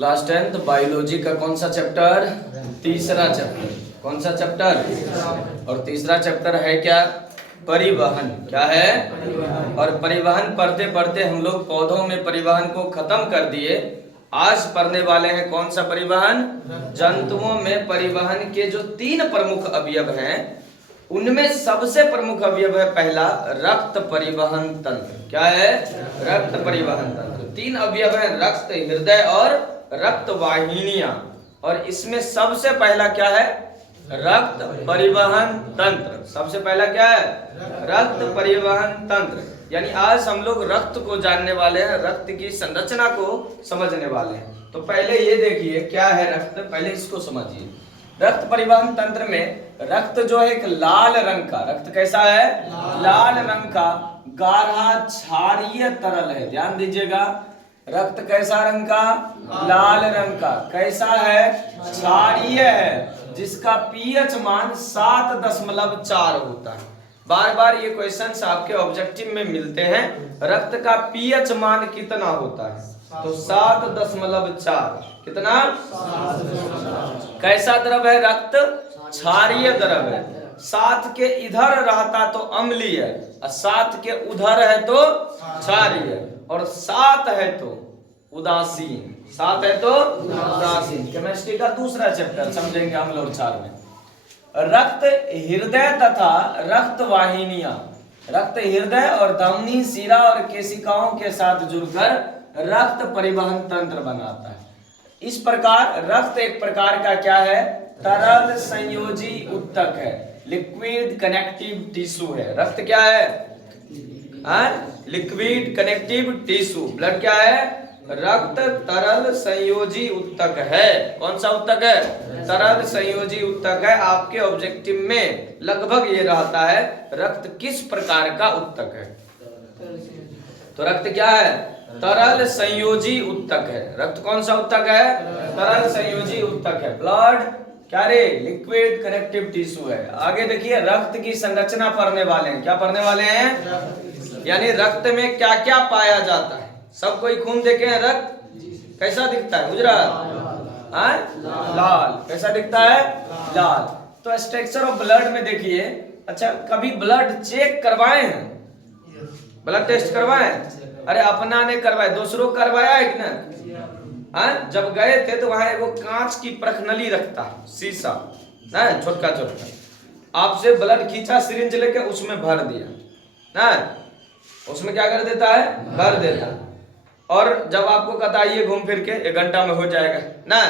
Class 10th biology का कौन सा चैप्टर? तीसरा चैप्टर। कौन सा चैप्टर? और तीसरा चैप्टर है क्या? परिवहन। क्या है? और परिवहन पढ़ते पढ़ते हम लोग पौधों में परिवहन को खत्म कर दिए। आज पढ़ने वाले हैं कौन सा परिवहन? जंतुओं में परिवहन के जो 3 प्रमुख अवयव हैं उनमें सबसे प्रमुख अवयव है पहला रक्त परिवहन तंत्र। क्या है? रक्त परिवहन तंत्र। 3 अवयव है, रक्त, हृदय और रक्त वाहिनियां। और इसमें सबसे पहला क्या है? रक्त परिवहन तंत्र। सबसे पहला क्या है? रक्त परिवहन तंत्र। यानी आज हम लोग रक्त को जानने वाले हैं, रक्त की संरचना को समझने वाले हैं। तो पहले ये देखिए क्या है रक्त, पहले इसको समझिए। रक्त परिवहन तंत्र में रक्त जो है एक लाल रंग का, रक्त कैसा है? लाल रंग का गाढ़ा क्षारीय तरल है। ध्यान दीजिएगा, रक्त कैसा रंग का? लाल रंग का। कैसा है? क्षारीय है, जिसका पीएच मान 7.4 होता है। बार बार ये क्वेश्चंस आपके ऑब्जेक्टिव में मिलते हैं। रक्त का पीएच मान कितना होता है? तो 7.4। कितना? कैसा द्रव है रक्त? क्षारीय द्रव है। 7 के इधर रहता तो अम्लीय, और 7 के उधर है तो क्षारीय, और 7 है तो उदासीन। 7 है तो उदासीन। केमिस्ट्री का दूसरा चैप्टर समझेंगे हम लोग 4 में। रक्त हृदय तथा रक्त वाहिनियां, रक्त हृदय और धमनी, शिरा और केशिकाओं के साथ जुड़कर रक्त परिवहन तंत्र बनाता है। इस प्रकार रक्त एक प्रकार का क्या है? तरल संयोजी उत्तक है, लिक्विड कनेक्टिव टिश्यू है। रक्त क्या है? Liquid connective tissue. ब्लड क्या है? रक्त तरल संयोजी उत्तक है। कौन सा उत्तक है? तरल संयोजी उत्तक है। आपके ऑब्जेक्टिव में लगभग ये रहता है रक्त किस प्रकार का उत्तक है। तो रक्त क्या है? तरल संयोजी उत्तक है। रक्त कौन सा उत्तक है? तरल संयोजी उत्तक है। ब्लड क्या रे? लिक्विड कनेक्टिव टिश्यू है। आगे देखिए, रक्त की संरचना पढ़ने वाले हैं। क्या पढ़ने वाले हैं? यानी रक्त में क्या क्या पाया जाता है। सब कोई खून देखे हैं? रक्त कैसा दिखता है? उजरा, लाल। कैसा दिखता है? लाल। तो स्ट्रक्चर ऑफ ब्लड में देखिए, अच्छा कभी ब्लड चेक करवाए हैं? ब्लड टेस्ट करवाए? अरे अपना ने करवाए, दूसरों करवाया है कि ना? जब गए थे तो वहां एगो कांच की प्रखनली रखता है, शीशा ना, छोटका छोटका। आपसे ब्लड खींचा, सिरिंज लेके उसमें भर दिया ना, उसमें क्या कर देता है? भर देता है। और जब आपको कहता है ये घूम फिर के 1 घंटा में हो जाएगा ना,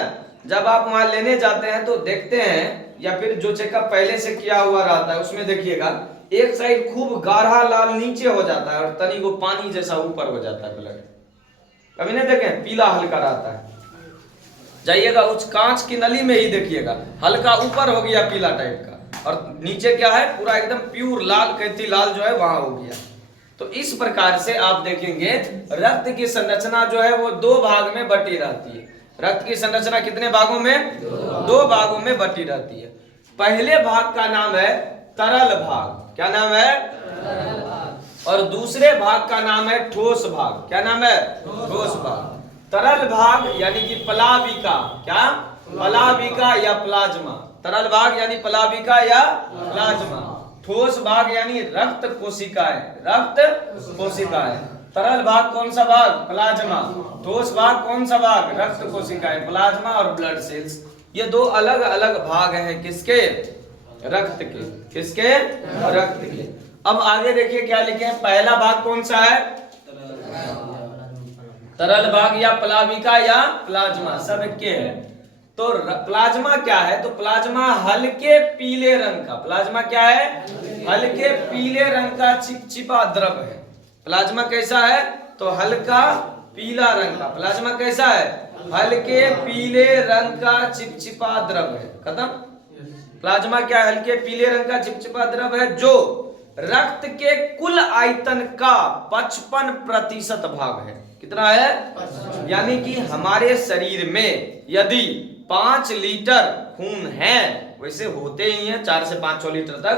जब आप वहां लेने जाते हैं तो देखते हैं, या फिर जो चेकअप पहले से किया हुआ रहता है उसमें देखिएगा, एक साइड खूब गाढ़ा लाल नीचे हो जाता है और तनी को पानी जैसा ऊपर हो जाता है ब्लड। कभी नहीं देखे? पीला हल्का रहता है। जाइएगा उस कांच की नली में ही देखिएगा, हल्का ऊपर हो गया पीला टाइप का, और नीचे क्या है? पूरा एकदम प्योर लाल, कैथी लाल जो है वहां हो गया। तो इस प्रकार से आप देखेंगे रक्त की संरचना जो है वो 2 भाग में बटी रहती है। रक्त की संरचना कितने भागों में? 2 भागों में बटी रहती है। पहले भाग का नाम है तरल भाग। क्या नाम है? तरल भाग। और दूसरे भाग का नाम है ठोस भाग। क्या नाम है? ठोस भाग। तरल भाग यानी कि प्लाविका। क्या? प्लाविका या प्लाज्मा। तरल भाग यानी प्लाविका या प्लाज्मा। ठोस भाग यानी रक्त कोशिकाएं। रक्त कोशिकाएं। तरल भाग कौन सा भाग? प्लाज्मा। ठोस भाग कौन सा भाग? रक्त कोशिकाएं, प्लाज्मा और ब्लड सेल्स। ये 2 अलग अलग भाग हैं किसके? रक्त के। किसके? रक्त के। अब आगे देखिए क्या लिखे हैं। पहला भाग कौन सा है? तरल भाग या प्लाविका या प्लाज्मा, सब एक के है। तो प्लाज्मा क्या है? तो प्लाज्मा हल्के पीले रंग का, प्लाज्मा क्या है? हल्के पीले रंग का चिपचिपा द्रव है। प्लाज्मा कैसा है? तो हल्का पीला रंग का। प्लाज्मा कैसा है? हल्के पीले रंग का चिपचिपा द्रव है। खत्म। प्लाज्मा क्या? हल्के पीले रंग का चिपचिपा द्रव है जो रक्त के कुल आयतन का 55% भाग है। कितना है? यानी कि हमारे शरीर में यदि 5 लीटर खून है, वैसे होते ही हैं 4 से 5-6 लीटर तक,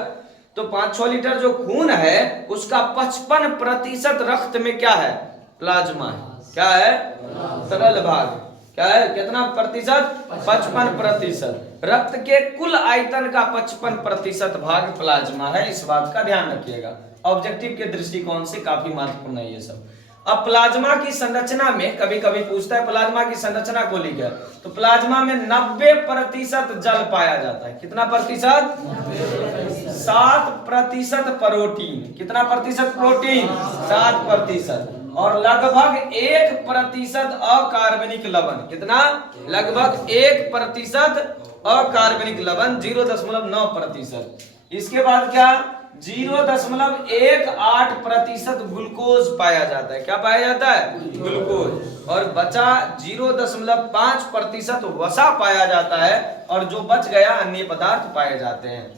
तो 5-6 लीटर जो खून है उसका 55% रक्त में क्या है? प्लाज्मा है। क्या है? तरल भाग। क्या है, कितना प्रतिशत? 55%। रक्त के कुल आयतन का 55% भाग प्लाज्मा है, इस बात का ध्यान रखिएगा। ऑब्जेक्टिव के दृष्टिकोण से काफी महत्वपूर्ण है ये सब। अब प्लाज्मा की संरचना में कभी कभी पूछता है प्लाज्मा की संरचना को लिखा, तो प्लाज्मा में 90% जल पाया जाता है। कितना प्रतिशत? 7% प्रोटीन। कितना प्रतिशत प्रोटीन? 7%। और लगभग 1% अकार्बनिक लवण। कितना? लगभग 1% अकार्बनिक लवण, 0.9%। इसके बाद क्या? 0.18% ग्लूकोज पाया जाता है। क्या पाया जाता है? ग्लूकोज। और बचा 0.5% वसा पाया जाता है, और जो बच गया अन्य पदार्थ पाए जाते हैं।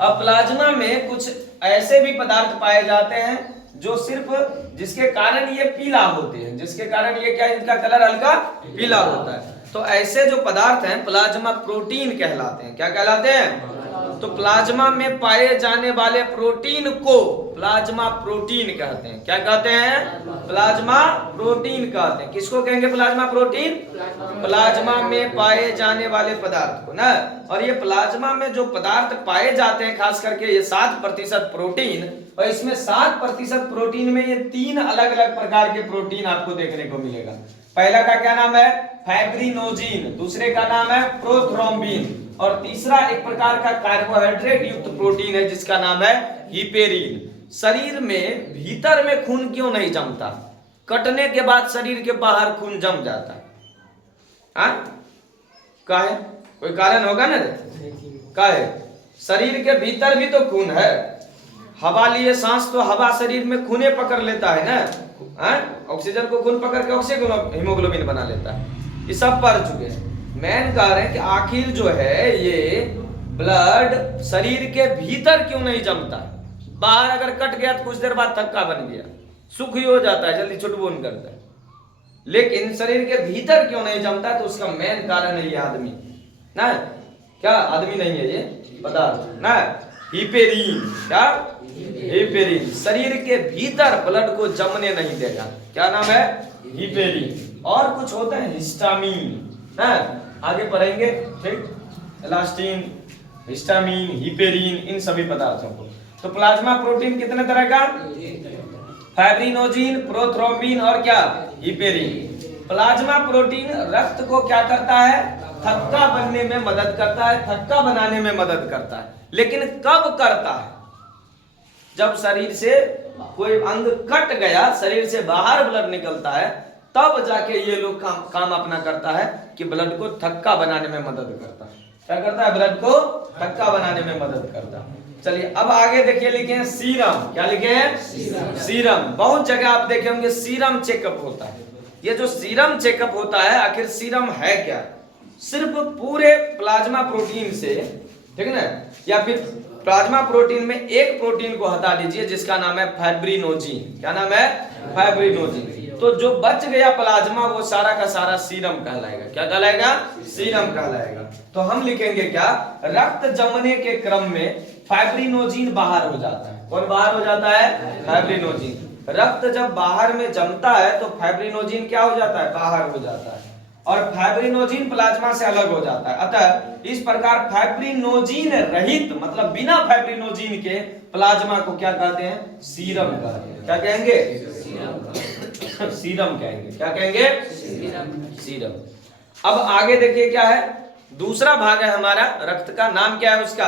अब प्लाज्मा में कुछ ऐसे भी पदार्थ पाए जाते हैं जो सिर्फ जिसके कारण ये पीला होते हैं, जिसके कारण ये क्या, इनका कलर हल्का पीला होता है। तो ऐसे जो पदार्थ हैं प्लाज्मा प्रोटीन कहलाते हैं। क्या कहलाते हैं? तो प्लाज्मा में पाए जाने वाले प्रोटीन को प्लाज्मा प्रोटीन कहते हैं। क्या कहते हैं? प्लाज्मा प्रोटीन कहते हैं। किसको कहेंगे प्लाज्मा प्रोटीन? प्लाज्मा में पाए जाने वाले पदार्थ को ना। और ये प्लाज्मा में जो पदार्थ पाए जाते हैं, खास करके ये 7% प्रोटीन, और इसमें 7% प्रोटीन में ये 3 अलग अलग प्रकार के प्रोटीन आपको देखने को मिलेगा। पहला का क्या नाम है? फाइब्रिनोजिन। दूसरे का नाम है प्रोथ्रोम्बिन। और तीसरा एक प्रकार का कार्बोहाइड्रेट युक्त प्रोटीन है जिसका नाम है हिपेरिन। शरीर में भीतर में खून क्यों नहीं जमता? कटने के बाद शरीर के बाहर खून जम जाता है। का है? कोई कारण होगा ना? का है? शरीर के भीतर भी तो खून है। हवा लिए सांस, तो हवा शरीर में खूने पकड़ लेता है ना। ऑक्सीजन को खून पकड़ के ऑक्सीजन हीमोग्लोबिन बना लेता है। ये सब पढ़ चुके हैं। मेन कारण है कि आखिर जो है ये ब्लड शरीर के भीतर क्यों नहीं जमता? बाहर अगर कट गया तो कुछ देर बाद थक्का बन गया, सुख ही हो जाता है, जल्दी छुटबुन करता है। लेकिन शरीर के भीतर क्यों नहीं जमता? तो उसका मेन कारण है ये आदमी ना। क्या आदमी नहीं है ये पदार्थ ना? हिपेरिन। क्या? हिपेरिन शरीर के भीतर ब्लड को जमने नहीं देगा। क्या नाम है? हिपेरिन। और कुछ होता है हिस्टामिन ना, आगे पढ़ेंगे, ठीक। इलास्टिन, हिस्टामिन, हिपेरिन, इन सभी पदार्थों को। तो प्लाज्मा प्रोटीन कितने तरह का? फाइब्रिनोजिन, प्रोथ्रोम्बिन और क्या? हिपेरिन। प्लाज्मा प्रोटीन रक्त को क्या करता है? थक्का बनने में मदद करता है, थक्का बनाने में मदद करता है। लेकिन कब करता है? जब शरीर से कोई अंग कट गया, शरीर से बाहर ब्लड निकलता है, तब जाके ये लोग काम अपना करता है कि ब्लड को थक्का बनाने में मदद करता है। क्या करता है? ब्लड को थक्का बनाने में मदद करता है। चलिए अब आगे देखिए, लिखे हैं सीरम। क्या लिखे हैं? सीरम। बहुत जगह आप देखे होंगे सीरम चेकअप होता है। ये जो सीरम चेकअप होता है, आखिर सीरम है क्या? सिर्फ पूरे प्लाज्मा प्रोटीन से, ठीक है ना, या फिर प्लाज्मा प्रोटीन में एक प्रोटीन को हटा दीजिए जिसका नाम है फाइब्रिनोजिन। क्या नाम है? फाइब्रिनोजिन। तो जो बच गया प्लाज्मा वो सारा का सारा सीरम कहलाएगा। क्या कहलाएगा? सीरम कहलाएगा। तो हम लिखेंगे क्या? रक्त जमने के क्रम में फाइब्रिनोजिन बाहर हो जाता है। कौन बाहर हो जाता है? फाइब्रिनोजिन। रक्त जब बाहर में जमता है तो फाइब्रिनोजिन क्या हो जाता है? बाहर हो जाता है। और फाइब्रिनोजिन प्लाज्मा से अलग हो जाता है। अतः इस प्रकार फाइब्रिनोजिन रहित, मतलब बिना फाइब्रिनोजिन के प्लाज्मा को क्या कहते हैं? सीरम कहते हैं। क्या कहेंगे? सीरम कहेंगे। क्या कहेंगे? सीरम। अब आगे देखिए क्या है, दूसरा भाग है हमारा रक्त का। नाम क्या है उसका?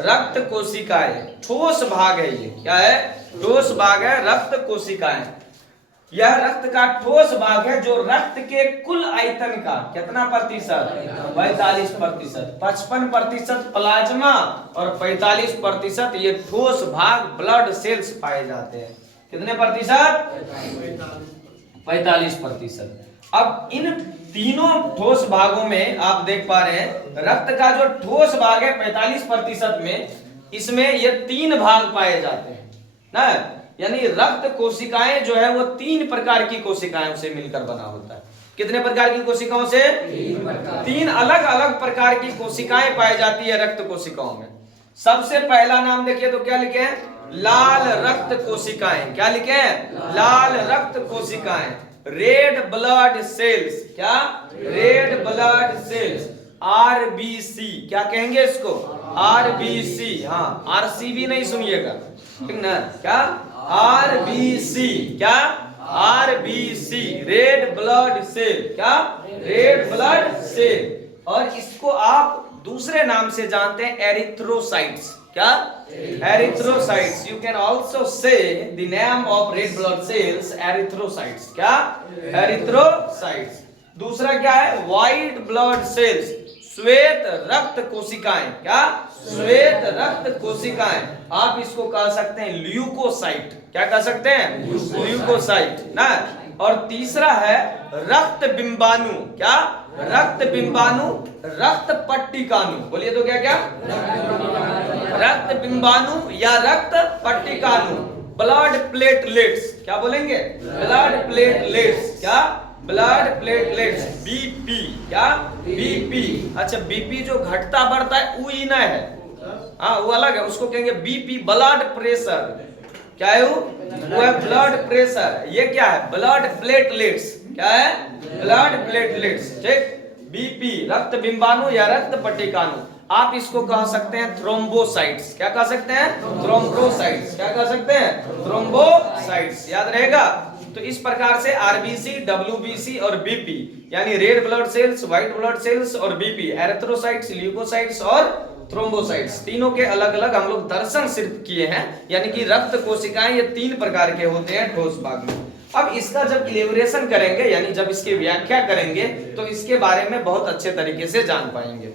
रक्त कोशिकाएं। ठोस भाग है ये। क्या है? ठोस भाग है रक्त कोशिकाएं। यह रक्त का ठोस भाग है जो रक्त के कुल आयतन का कितना प्रतिशत? 45%। 55% प्लाज्मा और 45% ये ठोस भाग ब्लड सेल्स पाए जाते हैं। कितने प्रतिशत? 45%। अब इन तीनों ठोस भागों में आप देख पा रहे हैं रक्त का जो ठोस भाग है 45% में, इसमें ये 3 भाग पाए जाते हैं ना। यानी रक्त कोशिकाएं जो है वो 3 प्रकार की कोशिकाओं से मिलकर बना होता है। कितने प्रकार की कोशिकाओं से? 3 अलग अलग प्रकार की कोशिकाएं पाई जाती है रक्त कोशिकाओं में। सबसे पहला नाम देखिए तो क्या लिखे हैं? लाल रक्त कोशिकाएं। क्या लिखे हैं? लाल रक्त कोशिकाएं। रेड ब्लड सेल्स, क्या? रेड ब्लड सेल्स, आरबीसी, क्या कहेंगे इसको? आरबीसी, हाँ आरसीबी नहीं सुनिएगा, ठीक ना? क्या? आरबीसी, क्या? आरबीसी, रेड ब्लड सेल, क्या? Red blood cell. और इसको आप दूसरे नाम से जानते हैं एरिथ्रोसाइट्स, क्या? Erythrocytes. You can also say the name of red blood cells erythrocytes, क्या? एरिथ्रोसाइट्स। दूसरा क्या है? व्हाइट ब्लड सेल्स, श्वेत रक्त कोशिकाएं, क्या? श्वेत रक्त कोशिकाएं। आप इसको कह सकते हैं ल्यूकोसाइट, क्या कह सकते हैं? ल्यूकोसाइट ना। और तीसरा है रक्त बिंबाणु, क्या? रक्त बिंबाणु, रक्त पट्टिकाणु। बोलिए तो क्या क्या? रक्त बिंबाणु या रक्त पट्टिकाणु। ब्लड प्लेटलेट्स, क्या बोलेंगे? ब्लड प्लेटलेट्स, क्या? ब्लड प्लेटलेट्स, बीपी, क्या? बीपी। अच्छा, बीपी जो घटता बढ़ता है वो ही ना है, हाँ वो अलग है, उसको कहेंगे बीपी, ब्लड प्रेशर। क्या है वो है ब्लड प्रेशर। ये क्या है? ब्लड प्लेटलेट्स, क्या है? ब्लड प्लेटलेट्स, ठीक। बीपी, रक्त बिंबाणु या रक्त पट्टिकाणु। आप इसको कह सकते हैं थ्रोम्बोसाइट्स, क्या कह सकते हैं? थ्रोम्बोसाइट्स, क्या कह सकते हैं? थ्रोम्बोसाइट्स, याद रहेगा। तो इस प्रकार से आरबीसी, डब्ल्यूबीसी और बीपी यानी red blood cells, white blood cells और बीपी, एरिथ्रोसाइट्स, ल्यूकोसाइट्स और थ्रोम्बोसाइट्स, तीनों के अलग अलग हम लोग दर्शन सिर्फ किए हैं। यानी कि रक्त कोशिकाएं ये 3 प्रकार के होते हैं ठोस भाग में। अब इसका जब इलेबोरेशन करेंगे यानी जब इसकी व्याख्या करेंगे तो इसके बारे में बहुत अच्छे तरीके से जान पाएंगे।